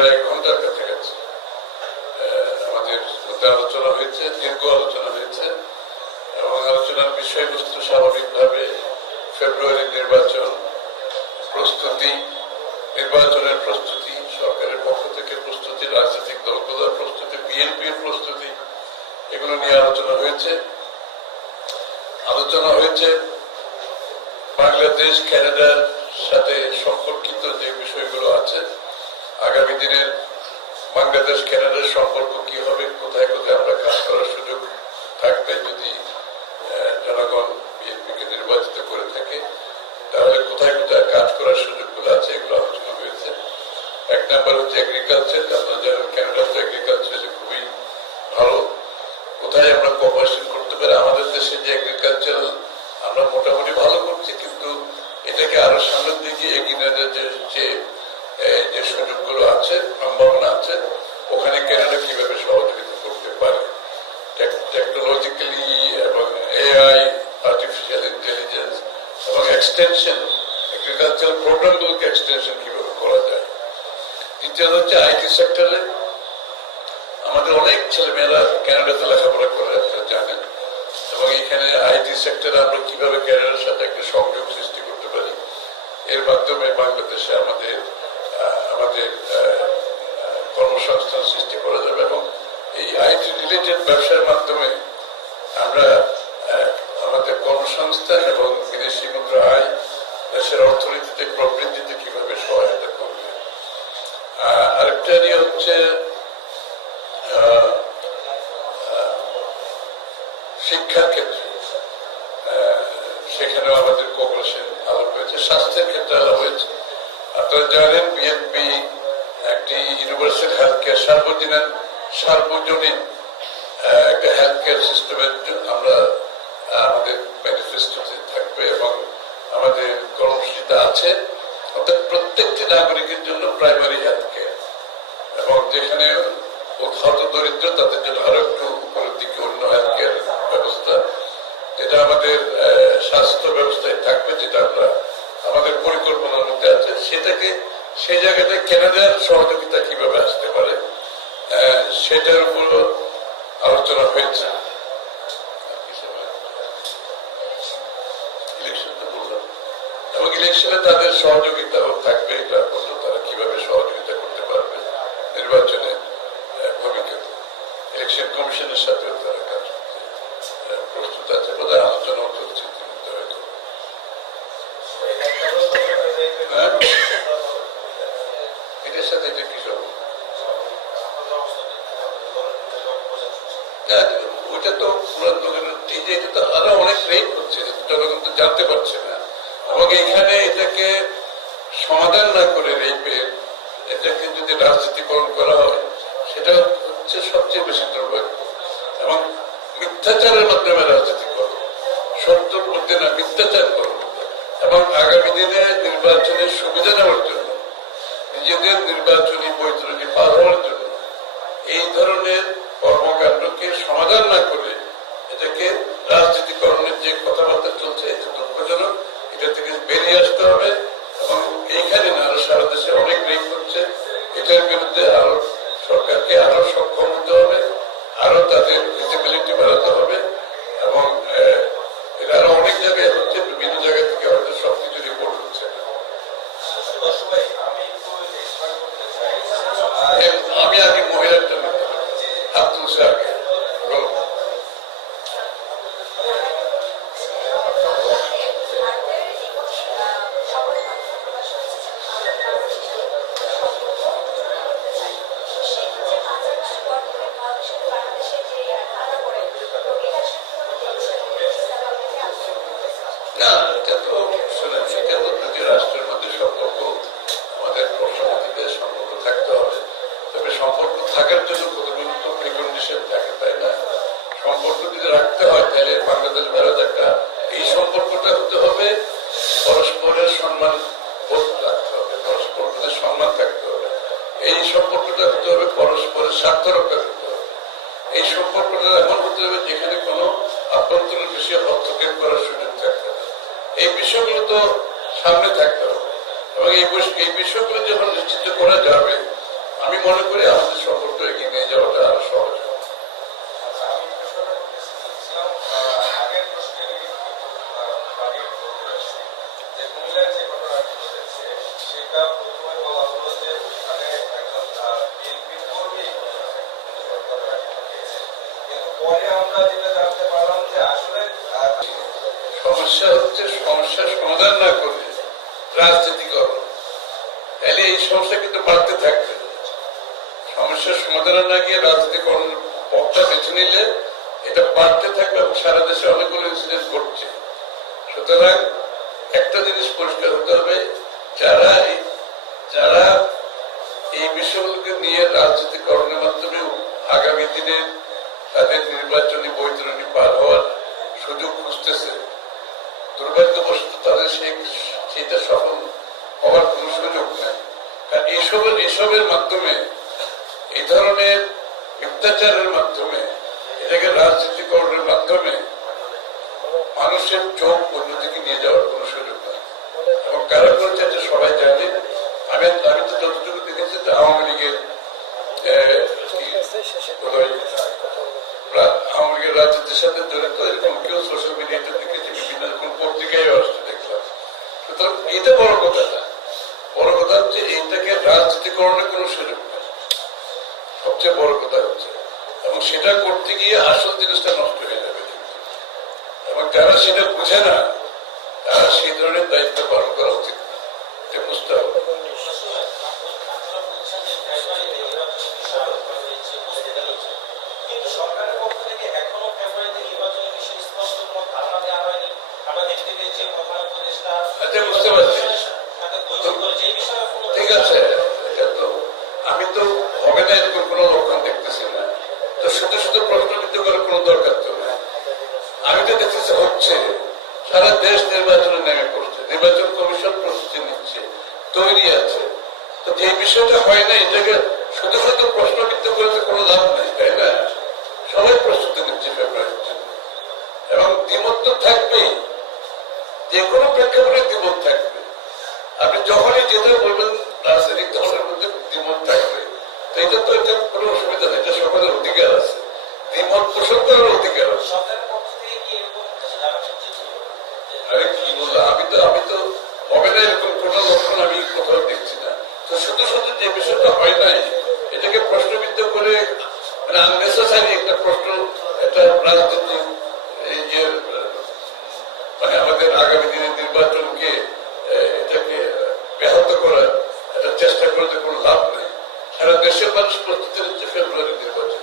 প্রায় 1 ঘন্টার কাছাকাছি আমাদের মধ্যে আলোচনা হয়েছে, দীর্ঘ আলোচনা হয়েছে এবং আলোচনার বিষয়বস্তু স্বাভাবিকভাবে ফেব্রুয়ারি নির্বাচন প্রস্তুতি, নির্বাচনের প্রস্তুতি, সরকারের পক্ষ থেকে প্রস্তুতি, রাজনৈতিক দলগুলোর প্রস্তুতি, বিএনপির প্রস্তুতি, এগুলো নিয়ে আলোচনা হয়েছে। আলোচনা হয়েছে বাংলাদেশ কানাডার সাথে সম্পর্কিত যে বিষয়গুলো আছে, আগামী দিনের বাংলাদেশ কানাডার সম্পর্ক কি হবে, কোথায় কোথায় আমরা কাজ করার সুযোগ থাকবে যদি জনগণ বিএনপিকে নির্বাচিত করে থাকে, তাহলে কোথায় কোথায় কাজ করার সুযোগগুলো আছে, এগুলো আলোচনা হয়েছে। 1 নাম্বার হচ্ছে এগ্রিকালচার। আপনারা জানেন কানাডা তো এগ্রিকালচারে খুবই ভালো, কোথায় আমরা কোঅপারেশন করতে পারি। আমাদের দেশে যে এগ্রিকালচার আমরা মোটামুটি ভালো করছি, কিন্তু এটাকে আরো সামনের দিকে এগিয়ে নিয়ে যে সুযোগগুলো আছে, সম্ভাবনা আছে, ওখানে কানাডা কিভাবে সহযোগিতা করতে পারে টেকনোলজিক্যালি এবং এআই, আর্টিফিশিয়াল ইন্টেলিজেন্স এবং এক্সটেনশন, এগ্রিকালচারাল প্রোগ্রামগুলোকে এক্সটেনশন কিভাবে করা যায়। দ্বিতীয়ত হচ্ছে আইটি সেক্টরে আমাদের অনেক ছেলেমেয়েরা কানাডাতে লেখাপড়া করে, আপনারা জানেন, এবং এখানে আইটি সেক্টরে আমরা কিভাবে কানাডার সাথে একটা সংযোগ সৃষ্টি করতে পারি, এর মাধ্যমে বাংলাদেশে আমাদের কর্মসংস্থান সৃষ্টি করা যাবে এবং এই আইটি রিলেটেড ব্যবসার মাধ্যমে আমরা আমাদের কর্মসংস্থান এবং বিদেশি মুদ্রা আয় দেশের অর্থনীতিতে প্রবৃদ্ধিতে কিভাবে সহায়তা করবে। আরেকটা নিয়ে হচ্ছে শিক্ষার ক্ষেত্রে, সেখানেও আমাদের কোঅপারেশন আলাপ হয়েছে। স্বাস্থ্যের ক্ষেত্রে আলাপ হয়েছে। আপনারা জানেন বিএনপি একটি ইউনিভার্সাল হেলথ কেয়ার, সার্বজনীন একটা হেলথ কেয়ার সিস্টেমের আমরা আমাদের ম্যানিফেস্টোতে থাকবে এবং আমাদের কর্মসূচিতে আছে, অর্থাৎ প্রত্যেকটি নাগরিকের জন্য প্রাইমারি হেলথ কেয়ার, এবং যেখানে হত দরিদ্র তাদের জন্য আরো একটু উপরের দিকে অন্য হেলথ কেয়ার ব্যবস্থা, যেটা আমাদের স্বাস্থ্য ব্যবস্থায় থাকবে, যেটা আমরা আমাদের পরিকল্পনার মধ্যে আছে। সেই জায়গাটা কানাডার সহযোগিতা কিভাবে আসতে পারে সেটার উপর আলোচনা হয়েছে। এবং ইলেকশনে তাদের সহযোগিতাও থাকবে, এটার মধ্যে তারা কিভাবে সহযোগিতা করতে পারবে নির্বাচনে ভূমিকা, ইলেকশন কমিশনের সাথেও তারা কাজ প্রস্তুত আছে, বোধহয় আলোচনাও চলছে। এটার সাথে এটা কি সব ওইটা তো এটা তো আরো অনেক রেট হচ্ছে, জনগণ তো জানতে পারছে না, এবং এখানে এটাকে সমাধান না করে রেপের এটাকে যদি রাজনীতিকরণ করা হয়, সেটা হচ্ছে সবচেয়ে বেশি দুর্ভাগ্য। এবং মিথ্যাচারের মাধ্যমে রাজনীতি করো, সত্যর মধ্যে না মিথ্যাচার করো, এবং আগামী দিনে নির্বাচনের সুবিধা নেওয়ার জন্য, নিজেদের নির্বাচনী বৈতরণী পার হওয়ার জন্য এই ধরনের কর্মকাণ্ডকে সমাধান না করে এটাকে রাজনীতিকরণের যে কথাবার্তা চলছে, এটা দুঃখজনক। এটা থেকে বেরিয়ে আসতে হবে এবং এইখানে না আরো সারা দেশে অনেক রেপ হচ্ছে, এটার বিরুদ্ধে আরো সরকারকে আরো সক্ষম হতে হবে, আরো তাদের ভিজিবিলিটি বাড়াতে হবে, এবং এটা আরো অনেক জায়গায় হচ্ছে, বিভিন্ন জায়গা থেকে হয়তো সবকিছু রিপোর্ট হচ্ছে। আমি আগে মহিলার জন্য হাত তুলছে আগে না, এটা তো শুনেন, সেটা তো দুটি রাষ্ট্রের মধ্যে সম্পর্ক, আমাদের প্রশ্নপতিদের সম্পর্ক থাকতে হবে। তবে সম্পর্ক থাকার জন্য কতগুলো তো প্রিকন্ডিশন থাকে, তাই না? সম্পর্ক যদি রাখতে হয় তাহলে বাংলাদেশ ভারত একটা এই সম্পর্কটা হতে হবে, পরস্পরের সম্মান বোধ রাখতে হবে, পরস্পরের সম্মান থাকতে হবে। এই সম্পর্কটা হতে হবে পরস্পরের স্বার্থ রক্ষা করতে হবে। এই সম্পর্কটা এমন হতে হবে যেখানে কোনো আভ্যন্তরীণ বিষয়ে হস্তক্ষেপ করার সুযোগ থাকবে না। এই বিষয়গুলো তো সামনে থাকতে হবে, এবং এই বিষয়গুলো যখন নিশ্চিত করা যাবে আমি মনে করি আমাদের সম্পর্ক এগিয়ে নিয়ে যাওয়াটা আরো সহজ হবে। সমস্যা হচ্ছে সমস্যার সমাধান না করে রাজনীতিকরণ, তাহলে এই সমস্যা কিন্তু বাড়তে থাকবে। সমস্যার সমাধান না গিয়ে রাজনীতিকরণের পথটা বেছে নিলে এটা বাড়তে থাকবে এবং সারা দেশে অনেকগুলো ইনসিডেন্ট ঘটছে। সুতরাং একটা জিনিস পরিষ্কার হতে হবে, যারা যারা এই বিষয়গুলোকে নিয়ে রাজনীতিকরণের মাধ্যমে আগামী দিনে তাদের নির্বাচনী বৈতরণী পার হওয়ার সুযোগ খুঁজতেছে, দুর্ভাগ্যবশত তাদের সেটা সফল হওয়ার কোন সুযোগ নেই। কারণ এসবের মাধ্যমে, এই ধরনের মিথ্যাচারের মাধ্যমে, এটাকে রাজনীতিকরণের মাধ্যমে মানুষের চোখ অন্যদিকে নিয়ে যাওয়ার কোন সুযোগ নেই। এবং কারা করেছে এটা সবাই জানে। আমি তো যতটুকু দেখেছি আওয়ামী লীগের রাজনীতির সাথে জড়িত এরকম কেউ সোশ্যাল মিডিয়াতে দেখেছি, বিভিন্ন রকম পত্রিকায় আসতে দেখলাম। সুতরাং এটা বড় কথা না, বড় কথা হচ্ছে এইটাকে রাজনীতিকরণের কোন সুযোগ নেই, সবচেয়ে বড় কথা হচ্ছে। এবং সেটা করতে গিয়ে আসল জিনিসটা নষ্ট হয়ে যাবে। এবং যারা সেটা বুঝে না তারা সেই ধরনের দায়িত্ব পালন করা উচিত না, এটা বুঝতে হবে। সরকারের পক্ষ থেকে এখনো ফেব্রুয়ারিতে নির্বাচনের বিষয়ে স্পষ্ট কোনো ধারণা দেওয়া হয়নি। আমরা দেখতে পেয়েছি প্রধান উপদেষ্টা বুঝতে পারছি, ঠিক আছে। এটা তো আমি তো হবে না এরকম কোনো লক্ষণ দেখতেছি না, তো শুধু শুধু প্রশ্নবিদ্ধ করার কোনো দরকার তো না। আমি তো দেখতেছি হচ্ছে, সারা দেশ নির্বাচনে নেমে পড়ছে, নির্বাচন কমিশন প্রস্তুতি নিচ্ছে, তৈরি আছে। তো যে বিষয়টা হয় না এটাকে শুধু শুধু প্রশ্নবিদ্ধ করে তো কোনো লাভ নেই, তাই না? সবাই প্রস্তুতি নিচ্ছে ফেব্রুয়ারির জন্য, এবং দ্বিমত তো থাকবেই, যে কোনো প্রেক্ষাপটে দ্বিমত থাকবে। আপনি যখনই যেটা বলবেন রাজনৈতিক দলের মধ্যে দ্বিমত থাকবে, তো এটা তো এটা কোনো অসুবিধা নেই, এটা সকলের অধিকার আছে, দ্বিমত পোষণ করার অধিকার আছে। আরে কি বললাম, আমি তো হবে না এরকম কোন লক্ষণ আমি কোথাও দেখছি না। তো শুধু শুধু যে বিষয়টা হয় নাই এটাকে প্রশ্নবিদ্ধ করে, মানে আননেসেসারি একটা প্রশ্ন, একটা রাজনীতি, এই যে মানে আমাদের আগামী দিনের নির্বাচনকে এটাকে ব্যাহত করার একটা চেষ্টা করতে কোনো লাভ নেই। সারা দেশের মানুষ প্রস্তুতি নিচ্ছে ফেব্রুয়ারি নির্বাচন।